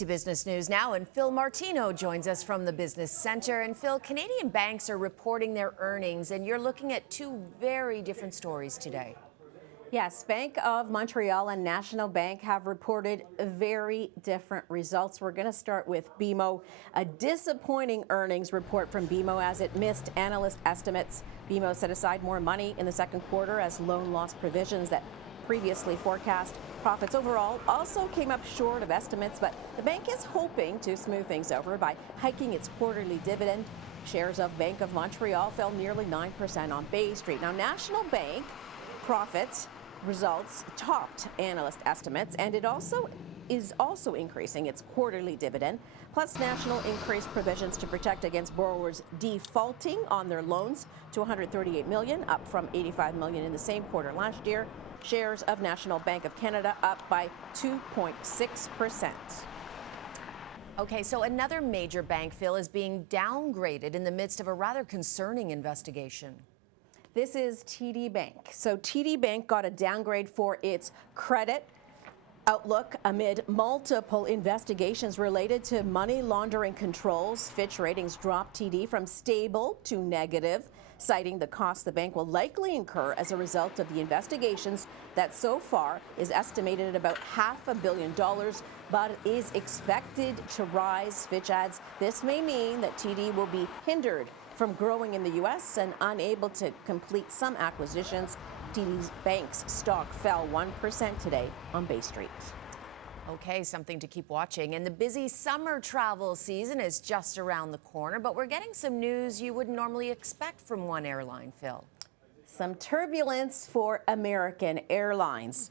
To business news now, and Fil Martino joins us from the Business Center. And Phil, Canadian banks are reporting their earnings, and you're looking at two very different stories today. Yes, Bank of Montreal and National Bank have reported very different results. We're going to start with BMO. A disappointing earnings report from BMO as it missed analyst estimates. BMO set aside more money in the second quarter as loan loss provisions that previously forecast profits overall also came up short of estimates, but the bank is hoping to smooth things over by hiking its quarterly dividend. Shares of Bank of Montreal fell nearly 9% on Bay Street. Now, National Bank profits results topped analyst estimates, and it is also increasing its quarterly dividend. Plus, National increased provisions to protect against borrowers defaulting on their loans to $138 million, up from $85 million in the same quarter last year. Shares of National Bank of Canada up by 2.6%. Okay, so another major bank, Phil, is being downgraded in the midst of a rather concerning investigation. This is TD Bank. So TD Bank got a downgrade for its credit outlook amid multiple investigations related to money laundering controls. Fitch Ratings dropped TD from stable to negative, citing the cost the bank will likely incur as a result of the investigations that so far is estimated at about $500 million, but is expected to rise. Fitch adds this may mean that TD will be hindered from growing in the U.S. and unable to complete some acquisitions. TD Bank's stock fell 1% today on Bay Street. Okay, something to keep watching. And the busy summer travel season is just around the corner, but we're getting some news you wouldn't normally expect from one airline, Phil. Some turbulence for American Airlines.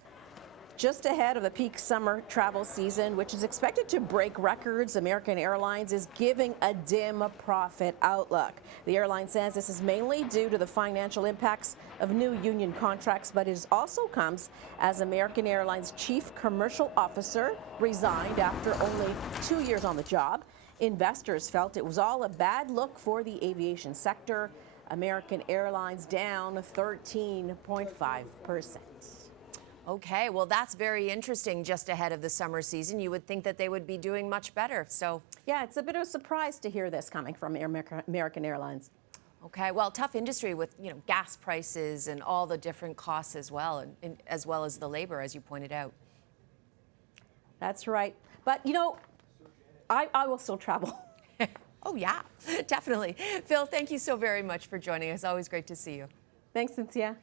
Just ahead of the peak summer travel season, which is expected to break records, American Airlines is giving a dim profit outlook. The airline says this is mainly due to the financial impacts of new union contracts, but it also comes as American Airlines chief commercial officer resigned after only 2 years on the job. Investors felt it was all a bad look for the aviation sector. American Airlines down 13.5%. Okay, well, that's very interesting just ahead of the summer season. You would think that they would be doing much better. So, yeah, it's a bit of a surprise to hear this coming from American Airlines. Okay, well, tough industry with, gas prices and all the different costs as well, and as well as the labor, as you pointed out. That's right. But, I will still travel. Oh, yeah, definitely. Phil, thank you so very much for joining us. Always great to see you. Thanks, Cynthia.